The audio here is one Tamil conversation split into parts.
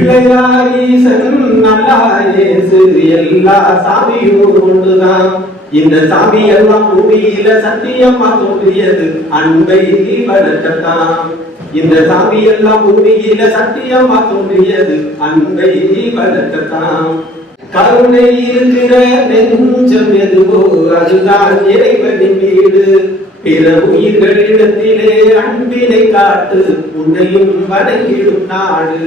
பிள்ளையாரீசன் நல்லாயேசு எல்லா சாமியும் ஒன்றுதான். இந்த சாமி எல்லாம் பூமியில சத்தியமா தோன்றியது அன்பை வளர்க்கத்தான். இந்த சாமி எல்லாம் பூமியில சத்தியமா தோன்றியது அன்பை வளர்க்கத்தான். கருணை இருக்கிற நெஞ்சம் எதுவோ அதுதான் இறைவனின் வீடு. பிற உயிர்களிடத்திலே அன்பினை காட்டு உன்னையும் வணங்கிடும் நாடு.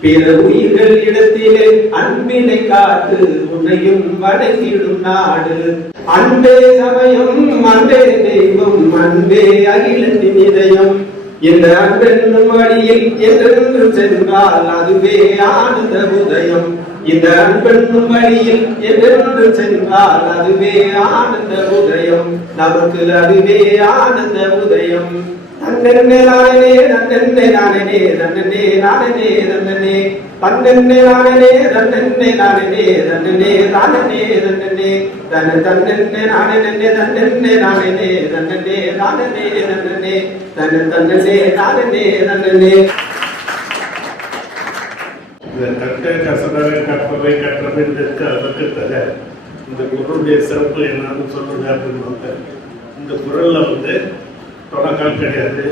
பிற உயிர்களிடத்திலே அன்பினை காட்டு உன்னையும் வணங்கிடும் நாடு. அன்பே சமயம் அன்பே தெய்வம் அன்பே அகிலத்தின் இதயம். இந்த அன்பென்னும் வழியில் என்றென்று சென்றால் அதுவே ஆனந்த உதயம். இந்த அன்பெண்ணும் வழியில் எதிர்ந்து சென்றால் அதுவே ஆனந்த உதயம் நமக்கு அதுவே ஆனந்த உதயம் தன்னென்ன நானே தன்னென்ன நானே தன்னனே நானே தன்னனே தன்னென்ன நானே தன்னென்ன நானே தன்னனே தானனே தன்ன நானே நானே தன்ன நானே இந்த கட்ட கசடரை கற்பவை கற்றவை நிற்க அதற்கு தர. இந்த குரலுடைய சிறப்பு என்னன்னு சொல்லுங்க அப்படின்னு இந்த குரலில் வந்து தொடக்கால் கிடையாது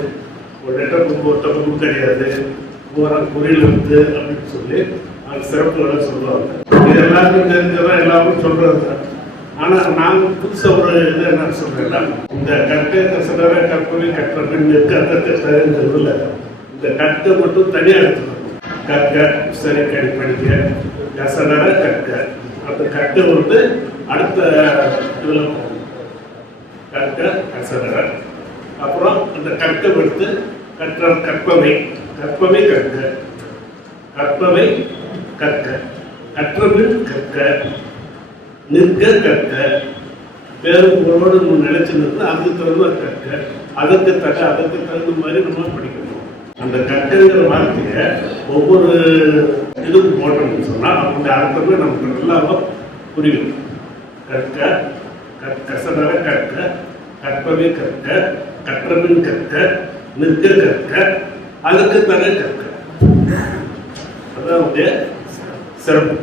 ஒரு எட்டப்புக்கு ஒருத்தமும் கிடையாது ஓரம் குரில் இருந்து அப்படின்னு சொல்லி அந்த சிறப்புகளை சொல்லுவாங்க. இது எல்லாருக்கும் தெரிஞ்சதான் எல்லாரும் சொல்றது தான் ஆனால் நான் புதுசாக ஒரு இது என்ன சொல்கிறேன்னா இந்த கட்டை கசடரை கற்பவை கற்றவை நிற்க அதற்கு தகுந்ததுல இந்த கட்டை மட்டும் தனியாக எடுத்துக்கணும். கற்க சரி கடி படிக்க கற்க. அந்த கற்க வந்து அடுத்த இதுல கற்க கசடர அப்புறம் அந்த கற்க எடுத்து கற்ற கற்பவை. கற்பவை கற்க. கற்பவை கற்க. கற்றபின் கற்க. நிற்க கற்க. பேருங்களோடு நினைச்சு நிலைச்சு நின்று அதுக்கு தகுந்த கற்க. அதற்கு தக்க அதற்கு தகுந்த மாதிரி நம்ம படிக்கணும். அந்த கட்டுங்கிற வார்த்தையை ஒவ்வொரு இதுக்கு போட்டோம்னு சொன்னால் அந்த அர்த்தமே நமக்கு நல்லாவோ புரியும். கற்க கற்- கசடர கற்க கற்பவே கற்க கற்றமின் கற்க நிற்க கற்க அதற்கு தர கற்க அதான் உடைய சிறப்பு.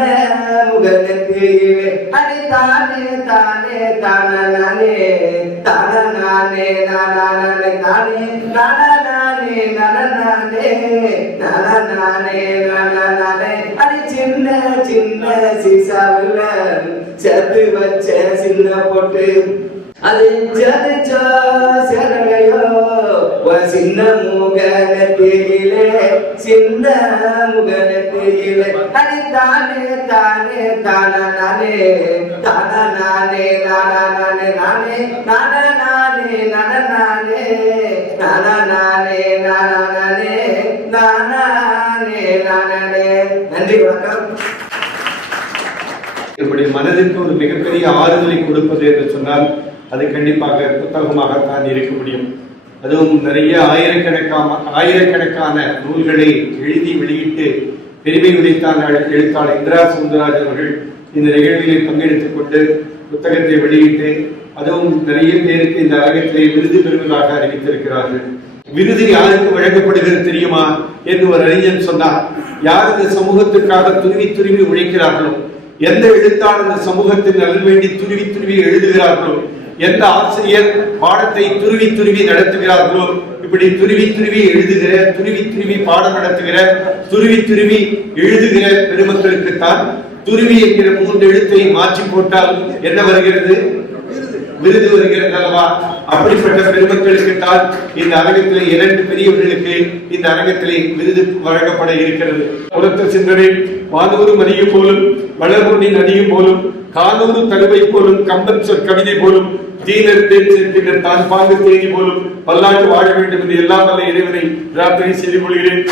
வண்ண அடி தானே தானே தான நானே தான நானே நானா நானே தானே நானா நானே நானா நானே நானே நானா நானே அடி சின்ன சின்ன சீசாவில் சேர்த்து வச்ச சின்ன போட்டு அது ஜதிச்சா சேரலையோ சின்ன முகனத்திலே சின்ன முகனத்திலே அடி தானே தானே தான நானே தான நானே நானா நானே நானே நான நானே நான நானே நான நானே நானா நானே நானே நானே நன்றி வணக்கம் நம்முடைய மனதிற்கு ஒரு மிகப்பெரிய ஆறுதலை கொடுப்பது என்று சொன்னால் அது கண்டிப்பாக புத்தகமாகத்தான் இருக்க முடியும். அதுவும் நிறைய ஆயிரக்கணக்கான ஆயிரக்கணக்கான நூல்களை எழுதி வெளியிட்டு பெருமை உடைத்தான எழுத்தாளர் இந்திரா சுந்தரராஜ் அவர்கள் இந்த நிகழ்விலே பங்கெடுத்துக் கொண்டு புத்தகத்தை வெளியிட்டு அதுவும் நிறைய பேருக்கு இந்த அரங்கத்திலே விருது பெறுவதாக அறிவித்திருக்கிறார்கள். விருது யாருக்கு வழங்கப்படுகிறது தெரியுமா என்று ஒரு அறிஞன் சொன்னார். யார் இந்த சமூகத்திற்காக துருவி துருவி உழைக்கிறார்களோ எந்த எழுத்தாளர் இந்த சமூகத்தின் நலன் வேண்டி துருவி துருவி எழுதுகிறார்களோ எந்த ஆசிரியர் பாடத்தை துருவி துருவி நடத்துகிறார்களோ இப்படி துருவி துருவி எழுதுகிற துருவி துருவி பாடம் நடத்துகிற துருவி துருவி எழுதுகிற பெருமக்களுக்குத்தான் துருவி என்கிற மூன்று எழுத்தை மாற்றி போட்டால் என்ன வருகிறது? விருது வருகிறது அல்லவா? அப்படிப்பட்ட பெருமக்களுக்கு தான் இந்த அரங்கத்திலே இரண்டு பெரியவர்களுக்கு இந்த அரங்கத்திலே விருது வழங்கப்பட இருக்கிறது. உரத்த சிந்தனை வானூறு மதியம் போலும் வளர்மொழி நதியும் போலும் கானூறு தருவை போலும் கம்பன் சொற் கவிதை போலும் தீனர் தேன் தான் பாங்கு தேதி போலும் பல்லாண்டு வாழ வேண்டும் என்று எல்லாம் நல்ல இறைவனை பிரார்த்தனை செய்து கொள்கிறேன்.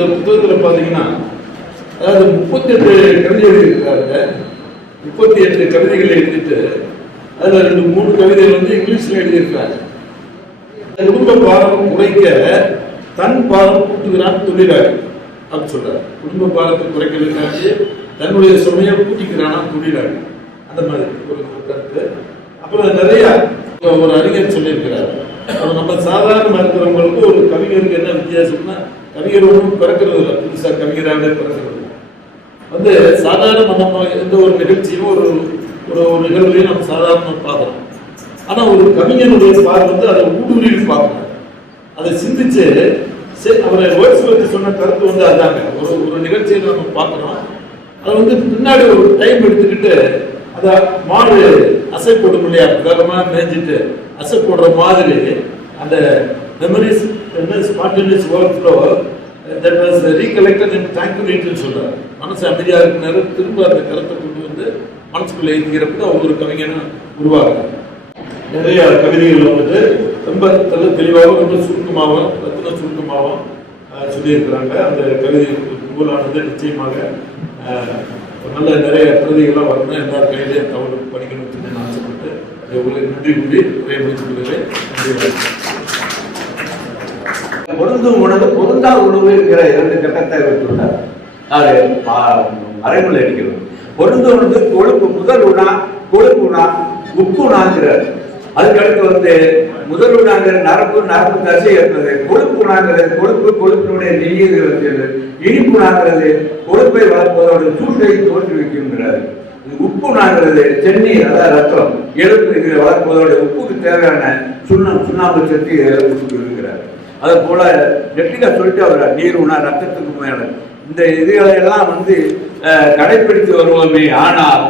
இந்த புத்தகத்தில் பார்த்தீங்கன்னா அதாவது முப்பத்தெட்டு கவிதை இருக்கிறாங்க முப்பத்தி எட்டு கவிதைகள் எழுதிட்டு அதில் ரெண்டு மூணு கவிதைகள் வந்து இங்கிலீஷில் எழுதியிருக்காங்க குடும்ப பாரம் குறைக்க தன் பாரம் கூட்டுகிறான் தொழிலாளி அப்படின்னு சொல்றாரு. குடும்ப பாரத்தை குறைக்கிறதுக்காக தன்னுடைய சுமையை கூட்டிக்கிறானா தொழிலாளி. அந்த மாதிரி ஒரு கருத்து. அப்புறம் நிறைய ஒரு அறிஞர் சொல்லியிருக்கிறார். நம்ம சாதாரண இருக்கிறவங்களுக்கு ஒரு கவிஞருக்கு என்ன வித்தியாசம்னா கவிஞர் பிறக்கிறது இல்லை. புதுசாக கவிஞராகவே பிறக்கிறது. வந்து சாதாரண நம்ம எந்த ஒரு நிகழ்ச்சியும் ஒரு ஒரு ஒரு நிகழ்வையும் நம்ம சாதாரணமாக பார்க்குறோம். ஆனால் ஒரு கவிஞனுடைய பார்வை வந்து அதை ஊடுருவி பார்க்கணும். அதை சிந்திச்சு சரி அவரை வேர்ட்ஸ் பற்றி சொன்ன கருத்து வந்து அதாங்க ஒரு ஒரு நிகழ்ச்சியை நம்ம பார்க்குறோம். அதை வந்து பின்னாடி ஒரு டைம் எடுத்துக்கிட்டு அதை மாடு அசை போடும் இல்லையா? வேகமாக மேய்ஞ்சிட்டு அசை போடுற மாதிரி அந்த memories spontaneous overflow that was recollected in ட்ராங்குலேட்னு சொல்றாரு மனசு அமைதியாக இருக்க நேரம் திரும்ப அந்த கருத்தை கொண்டு வந்து மனசுக்குள்ளே எழுதிக்கிறப்ப அவங்க ஒவ்வொரு கவிஞனும் உருவாகுது. நிறைய கவிதைகள் வந்துட்டு ரொம்ப நல்ல தெளிவாகவும் ரொம்ப சுருக்கமாகவும் ரத்தின சுருக்கமாகவும் சொல்லியிருக்கிறாங்க. அந்த கவிதை நூலானது நிச்சயமாக நல்ல நிறைய பிரதிகள்லாம் வரணும். எல்லார் கையிலையும் தவறு படிக்கணும்னு சொல்லி நான் ஆசைப்பட்டு அதை உங்களுக்கு நன்றி கூறி உரையை முடித்துக் கொள்கிறேன். நன்றி பொருந்தும் உணவு பொருந்தா உணவு என்கிற இரண்டு கட்டத்தை வைத்துள்ளார் அது அரைமுறை அடிக்கிறது பொருந்தும் உணவு கொழுப்பு முதல் உணா கொழுப்பு உணா உப்பு உணாங்கிறார். அதுக்கடுத்து வந்து முதல் உணாங்கிற நரம்பு நரம்பு தசை ஏற்பது கொழுப்பு உணாங்கிறது கொழுப்பு கொழுப்பினுடைய நெய்யுகிறது இனிப்பு உணாங்கிறது கொழுப்பை வளர்ப்பதோடு சூட்டை தோற்றுவிக்கின்றார் உப்பு உணாங்கிறது சென்னி அதாவது ரத்தம் எலும்பு வளர்ப்பதோட உப்புக்கு தேவையான சுண்ணம் சுண்ணாம்பு சக்தி எலும்புக்கு அது போல நெட்டில சொல்லிட்டு அவர் நீர் உணா ரத்தத்துக்கு மேல இந்த இதுகளை எல்லாம் வந்து கடைபிடித்து வருவோமே ஆனால்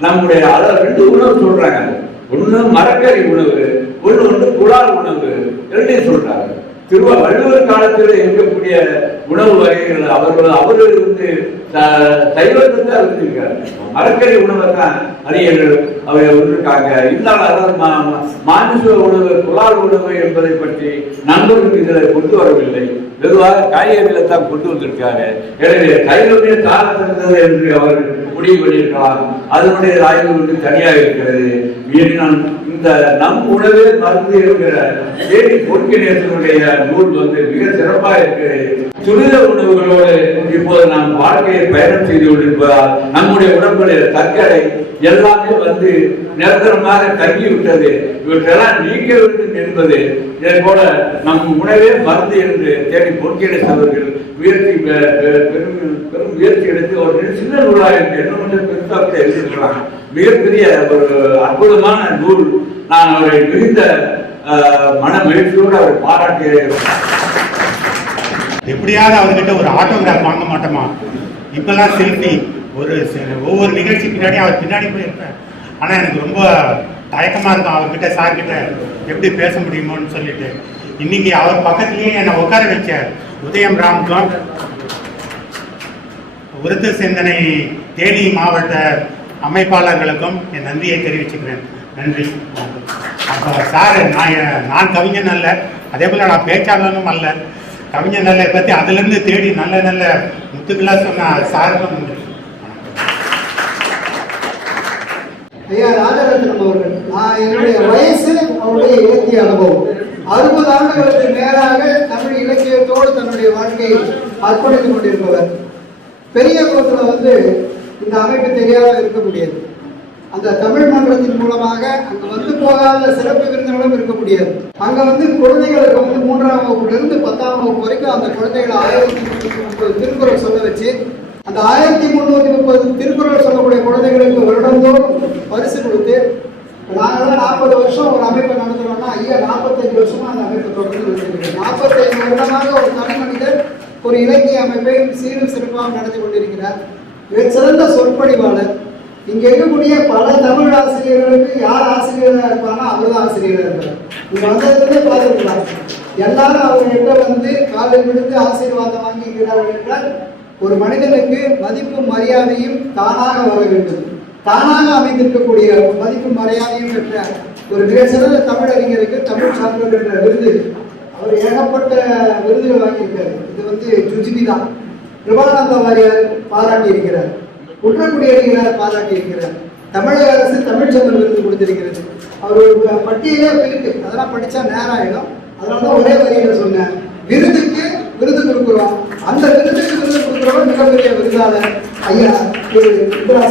நம்முடைய அதை ரெண்டு உணவு சொல்றாங்க. ஒன்று மரக்கறி உணவு ஒன்று ஒன்று குழால் உணவு ரெண்டையும் சொல்றாங்க திருவா வள்ளுவர் காலத்தில் இருக்கக்கூடிய உணவு வகைகள் அவர்கள் அவர்கள் வந்து த- சைவத்தை தான் இருந்திருக்காரு மரக்கறி உணவை தான் அறிஞர்கள் அவை இருக்காங்க இருந்தாலும் அதாவது மா- மா- மாமிச உணவு புலால் உணவு என்பதை பற்றி நண்பர்கள் இதில் கொண்டு வரவில்லை. வெகுவாக காய்கறிகளை தான் கொண்டு வந்திருக்காரு. எனவே கையிலுடைய தாரம் இருந்தது என்று அவர் முடிவு பண்ணியிருக்கலாம். அதனுடைய ஆய்வு வந்து தனியாக இருக்கிறது. இந்த நம் உணவே மருந்து இருக்கிற தேடி பொற்கினேசனுடைய நூல் வந்து மிக சிறப்பாக இருக்கிறது துரித உணவுகளோடு இப்போது நாம் வாழ்க்கையை பயணம் செய்து கொண்டிருப்பதால் நம்முடைய உடம்புல சர்க்கரை எல்லாமே வந்து நிரந்தரமாக தங்கிவிட்டது. இவற்றெல்லாம் நீக்க வேண்டும் என்பது. இதை போல நம் உணவே மருந்து என்று தேடி பொற்கினேசன் முயற்சி பெ- பெ- பெரும் பெரும் முயற்சி எடுத்து ஒரு சின்ன நூலாக இருக்கு என்ன கொஞ்சம் பெருசாக எழுதியிருக்கலாம் மிகப்பெரிய ஒரு அற்புதமான நூல். நான் அவரை மிகுந்த மன மகிழ்ச்சியோடு அவர் பாராட்டுகிறேன் எப்படியாவது அவர்கிட்ட ஒரு ஆட்டோகிராஃப் வாங்க மாட்டோமா? இப்பெல்லாம் செல்ஃபி ஒரு ஒவ்வொரு நிகழ்ச்சி பின்னாடி அவர் பின்னாடி போயிருப்பேன் ஆனால் எனக்கு ரொம்ப தயக்கமாக இருக்கும் அவர்கிட்ட சார்கிட்ட எப்படி பேச முடியுமோன்னு சொல்லிட்டு. இன்னைக்கு அவர் பக்கத்துலேயே என்னை உட்கார வச்சார். உதயம் ராம்கம் விருது சிந்தனை தேனி மாவட்ட அமைப்பாளர்களுக்கும் என் நன்றியை தெரிவிச்சுக்கிறேன். நன்றி. அப்போ சார் நான் நான் கவிஞன் அல்ல. அதே போல் நான் பேச்சாளனும் அல்ல. கவிஞன் நல்ல பற்றி அதுலேருந்து தேடி நல்ல நல்ல முத்துக்களாக சொன்ன சாருக்கும் நன்றி. ஐயா ராஜரத்னம் அவர்கள் நான் என்னுடைய வயசு அவருடைய இலக்கிய அனுபவம். அறுபது ஆண்டுகளுக்கு மேலாக தமிழ் இலக்கியத்தோடு தன்னுடைய வாழ்க்கையை அர்ப்பணித்துக் கொண்டிருப்பவர். பெரிய குளத்தில் வந்து இந்த அமைப்பு தெரியாத இருக்க முடியாது. அந்த தமிழ் மன்றத்தின் மூலமாக அங்க வந்து போகாத சிறப்பு விருந்தினரும் இருக்க முடியாது. அங்க வந்து குழந்தைகளுக்கு வந்து மூன்றாம் வகுப்புல இருந்து பத்தாம் வகுப்பு வரைக்கும் அந்த குழந்தைகளை ஆயிரத்தி முன்னூத்தி முப்பது திருக்குறள் சொல்ல வச்சு அந்த ஆயிரத்தி முன்னூத்தி முப்பது திருக்குறள் சொல்லக்கூடிய குழந்தைகளுக்கு வருடந்தோறும் பரிசு கொடுத்து நாங்களாம் நாற்பது வருஷம் ஒரு அமைப்பை நடத்துறோம்னா ஐயா நாற்பத்தஞ்சு வருஷமா அந்த அமைப்பை தொடர்ந்து வச்சிருக்கேன் நாற்பத்தைந்து வருடமாக ஒரு தனி மனிதர் ஒரு இலக்கிய அமைப்பை சீரும் சிறப்பாக நடத்தி கொண்டிருக்கிறார். மிகச்சிறந்த சொற்பொழிவாளர். இங்கே இருக்கக்கூடிய பல தமிழ் ஆசிரியர்களுக்கு யார் ஆசிரியராக இருப்பாங்க? அவர் தான் ஆசிரியராக இருப்பார். இங்க வந்ததுலேருந்தே பார்த்துருக்கலாம் எல்லாரும் அவர்கிட்ட வந்து காலில் விழுந்து ஆசீர்வாதம் வாங்கிக்கிறார்கள் என்றால் ஒரு மனிதனுக்கு மதிப்பும் மரியாதையும் தானாக வர வேண்டும். தானாக அமைந்திருக்கக்கூடிய மதிப்பு மரியாதையும் பெற்ற ஒரு மிகச்சிறந்த தமிழறிஞருக்கு தமிழ் சான்றோர் என்ற விருது. அவர் ஏகப்பட்ட விருதுகள் வாங்கியிருக்காரு. இது வந்து ஜுஜிபி தான் கிருபானந்த வாரியார் பாராட்டி இருக்கிறார் குன்றக்குடியடிகளார் பாராட்டி இருக்கிறார் தமிழக அரசு தமிழ்ச்சந்தன் விருது கொடுத்திருக்கிறது. அவர் ஒரு பட்டியலே இருக்கு அதெல்லாம் படிச்சா நேரம் ஆயிடும் அதனால தான் ஒரே வரியில் சொன்னேன். விருதுக்கு விருது கொடுக்குறோம். அந்த விருதுக்கு விருது கொடுக்குறவங்க மிகப்பெரிய விருதாளர் ஐயா திரு இந்திரா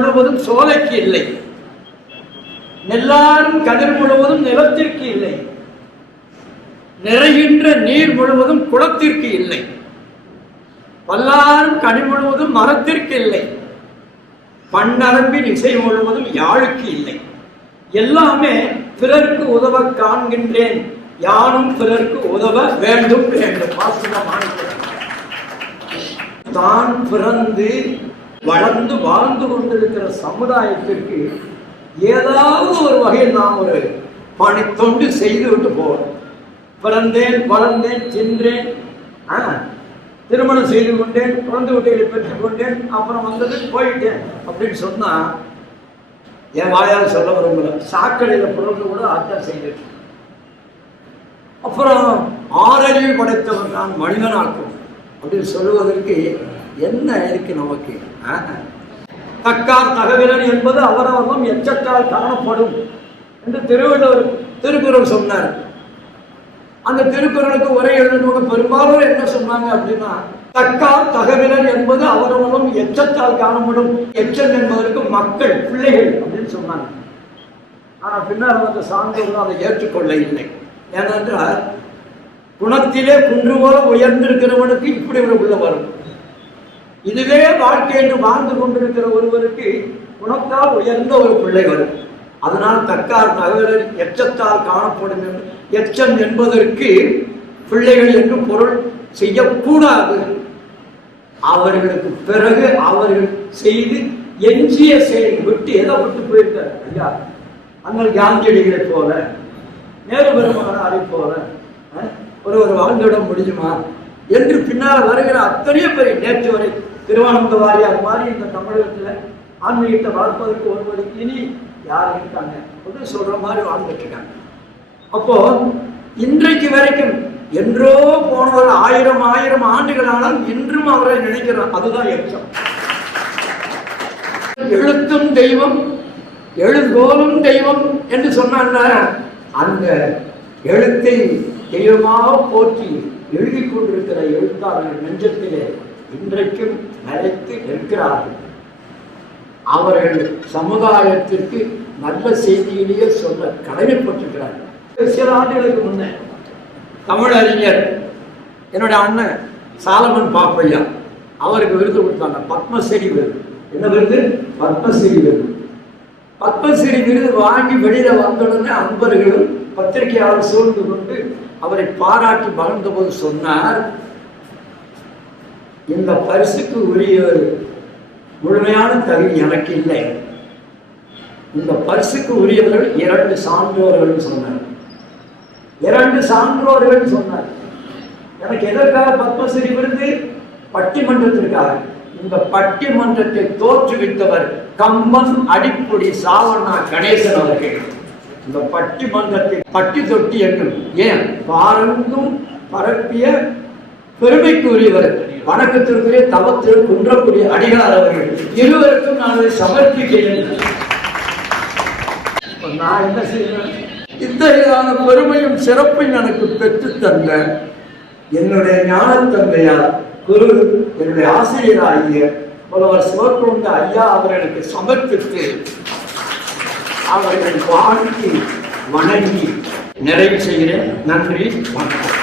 முழுவதும் சோலைக்கு இல்லை. நெல்லாரும் கதிர் முழுவதும் நிலத்திற்கு இல்லை. நிறைகின்ற நீர் முழுவதும் குளத்திற்கு இல்லை. பல்லாரும் கனி முழுவதும் மரத்திற்கு இல்லை. பன்னரம்பின் இசை முழுவதும் யாழுக்கு இல்லை. எல்லாமே பிறருக்கு உதவ காண்கின்றேன். யானும் பிறருக்கு உதவ வேண்டும் வேண்டும் வாசகமான தான் பிறந்து வளர்ந்து வாழ்ந்து கொண்டிருக்கிற சமுதாயத்திற்கு ஏதாவது ஒரு வகையில் நாம் ஒரு பணி தொண்டு செய்து விட்டு போவோம். பிறந்தேன் வளர்ந்தேன் சென்றேன் திருமணம் செய்து கொண்டேன் குழந்தை குட்டிகளை பெற்றுக் கொண்டேன் அப்புறம் வந்தது போயிட்டேன் அப்படின்னு சொன்னா என் வாயால் சொல்ல விரும்பல. சாக்கடையில் பிறந்து கூட ஆட்டம் செய்துட்டு. அப்புறம் ஆறறிவு படைத்தவன் நான் மனிதனாக்கும் அப்படின்னு சொல்லுவதற்கு என்ன இருக்கு நமக்கு? தக்கார் தகவலன் என்பது அவரவர்களும் எச்சத்தால் காணப்படும் என்று திருவள்ளுவர் திருக்குறள் சொன்னார். அந்த திருக்குறளுக்கு உரை எழுதுனவங்க பெரும்பாலும் என்ன சொன்னாங்க அப்படின்னா தக்கார் தகவலன் என்பது அவரவர்களும் எச்சத்தால் காணப்படும். எச்சம் என்பதற்கு மக்கள் பிள்ளைகள் அப்படின்னு சொன்னாங்க. ஆனால் பின்னர் வந்த சான்றோர்கள் அதை ஏற்றுக்கொள்ள இல்லை ஏனென்றால் குணத்திலே குன்று போல உயர்ந்திருக்கிறவனுக்கு இப்படி ஒரு உள்ள வரும். இதுவே வாழ்க்கை என்று வாழ்ந்து கொண்டிருக்கிற ஒருவருக்கு குணத்தால் உயர்ந்த ஒரு பிள்ளை வரும். அதனால் தக்கார் தகவலர் எச்சத்தால் காணப்படும் என்று எச்சம் என்பதற்கு பிள்ளைகள் என்று பொருள் செய்யக்கூடாது. அவர்களுக்கு பிறகு அவர்கள் செய்து எஞ்சிய செயல் விட்டு எதை விட்டு போயிருக்கார் ஐயா? அண்ணல் காந்தியடிகளை போல நேரு பெருமகனாரை போல ஒரு ஒரு வாழ்ந்துவிட முடியுமா? என்று பின்னால் வருகிற அத்தனைய பெரிய நேற்று வரை திருவானந்த வாரியார் மாதிரி இந்த தமிழகத்தில் ஆன்மீகத்தை வளர்ப்பதற்கு ஒருவருக்கு இனி யார் இருக்காங்க? அப்படின்னு சொல்ற மாதிரி வாழ்ந்துட்டு இருக்காங்க. அப்போ இன்றைக்கு வரைக்கும் என்றோ போனவர் ஆயிரம் ஆயிரம் ஆண்டுகள் ஆனால் இன்றும் அவரை நினைக்கிறோம் அதுதான் எச்சம். எழுத்தும் தெய்வம் எழுதுகோலும் தெய்வம் என்று சொன்னாங்க அந்த எழுத்தை தெய்வமாக போற்றி எழுதி கொண்டிருக்கிற எழுத்தாளர்கள் நெஞ்சத்திலே இன்றைக்கும் நிலைத்து நிற்கிறார்கள். அவர்கள் சமுதாயத்திற்கு நல்ல செய்தியிலேயே சொல்ல கடமைப்பட்டிருக்கிறார்கள். சில ஆண்டுகளுக்கு முன்னே தமிழறிஞர் என்னுடைய அண்ணன் சாலமன் பாப்பையா அவருக்கு விருது கொடுத்தாங்க. பத்மஸ்ரீ விருது. என்ன விருது? பத்மஸ்ரீ விருது. பத்மஸ்ரீ விருது வாங்கி வெளியில வந்தவுடனே அன்பர்களும் பத்திரிகையாளர் சூழ்ந்து கொண்டு அவரை பாராட்டி மகிழ்ந்தபோது சொன்னார் இந்த பரிசுக்கு உரிய முழுமையான தகுதி எனக்கு இல்லை இந்த பரிசுக்கு உரியவர்கள் இரண்டு சான்றோர்கள் சொன்னார். இரண்டு சான்றோர்கள் சொன்னார். எனக்கு எதற்காக பத்மஸ்ரீ விருது? பட்டிமன்றத்திற்காக. இந்த பட்டிமன்றத்தை தோற்றுவித்தவர் கம்பன் அடிப்பொடி சாவண்ணா கணேசன் அவர்கள். இந்த பட்டி பந்தத்தை பட்டி தொட்டி என்றும் ஏன் பாரந்தும் பரப்பிய பெருமைக்குரியவர் வணக்கத்திற்குரிய தவத்தில் குன்றக்கூடிய அடிகளார் அவர்கள். இருவருக்கும் நான் அதை சமர்ப்பிக்கிறேன். நான் என்ன செய்வேன்? இத்தகையான பெருமையும் சிறப்பையும் எனக்கு பெற்றுத் தந்த என்னுடைய ஞான தந்தையார் குரு என்னுடைய ஆசிரியராகிய புலவர் சிவக்குழுந்த ஐயா அவர்களுக்கு சமர்ப்பித்து அவர்கள் வாழ்த்தி வணங்கி நிறைவு செய்கிறேன். நன்றி. வணக்கம்.